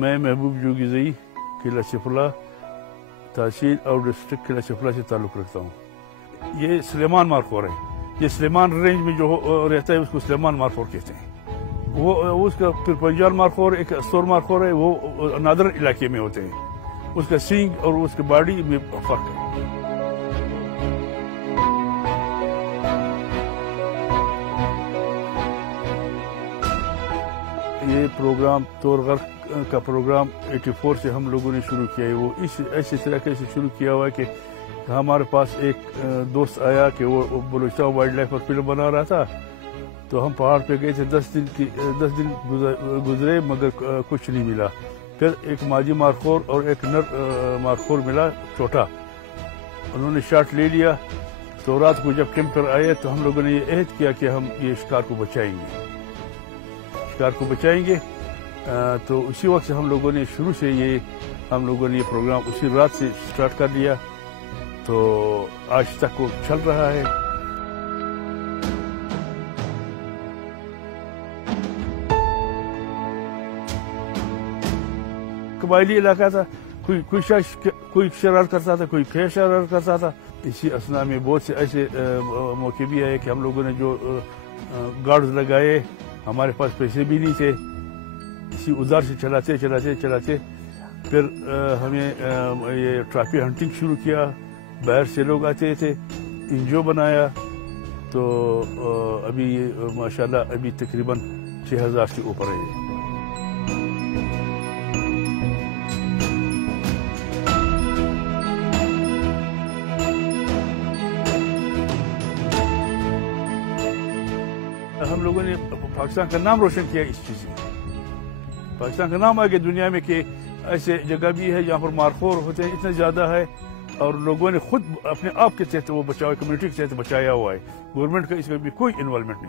میں محبوب جوگی قلعہ سفلا تحصیل اور ڈسٹرکٹ قلعہ سفلا سے تعلق رکھتا ہوں۔ یہ سلیمان مارخور ہے، یہ سلیمان رینج میں جو رہتا ہے اس کو سلیمان مارخور کہتے ہیں۔ وہ اس کا پھر پنجال مارخور ایک استور مارخور ہے، وہ نادر علاقے میں ہوتے ہیں، اس کا سینگ اور اس کی باڈی میں فرق ہے۔ یہ پروگرام طور غرق کا پروگرام 84 سے ہم لوگوں نے شروع کیا ہے۔ وہ ایسی طریقے سے شروع کیا ہوا ہے کہ ہمارے پاس ایک دوست آیا کہ وہ بلوچستان وائلڈ لائف پر فلم بنا رہا تھا، تو ہم پہاڑ پہ گئے تھے، 10 دن گزرے مگر کچھ نہیں ملا۔ پھر ایک ماجی مارخور اور ایک نر مارخور ملا چھوٹا، انہوں نے شاٹ لے لیا۔ تو رات کو جب کیمپ پر آئے تو ہم لوگوں نے یہ عہد کیا کہ ہم یہ شکار کو بچائیں گے، تو اسی وقت سے ہم لوگوں نے شروع سے یہ پروگرام اسی رات سے سٹارٹ کر دیا، تو آج تک وہ چل رہا ہے۔ قبائلی علاقہ تھا، کوئی شرارت کرتا تھا، کوئی پھر شرارت کرتا تھا۔ اسی اسنا میں بہت سے ایسے موقع بھی آئے کہ ہم لوگوں نے جو گارڈز لگائے، ہمارے پاس پیسے بھی نہیں تھے، اسی ادھر سے چلاتے پھر ہمیں یہ ٹراپی ہنٹنگ شروع کیا، باہر سے لوگ آتے تھے، انجو بنایا، تو ابھی یہ ماشاءاللہ ابھی تقریباً 6000 سے اوپر ہے۔ ہم لوگوں نے پاکستان کا نام روشن کیا اس چیز سے، پاکستان کا نام آگے دنیا میں کہ ایسے جگہ بھی ہے جہاں پر مارخور ہوتے ہیں اتنا زیادہ ہے، اور لوگوں نے خود اپنے آپ کے تحت وہ بچاؤ، کمیونٹی کے تحت بچایا ہوا ہے، گورنمنٹ کا اس میں بھی کوئی انوالومنٹ نہیں۔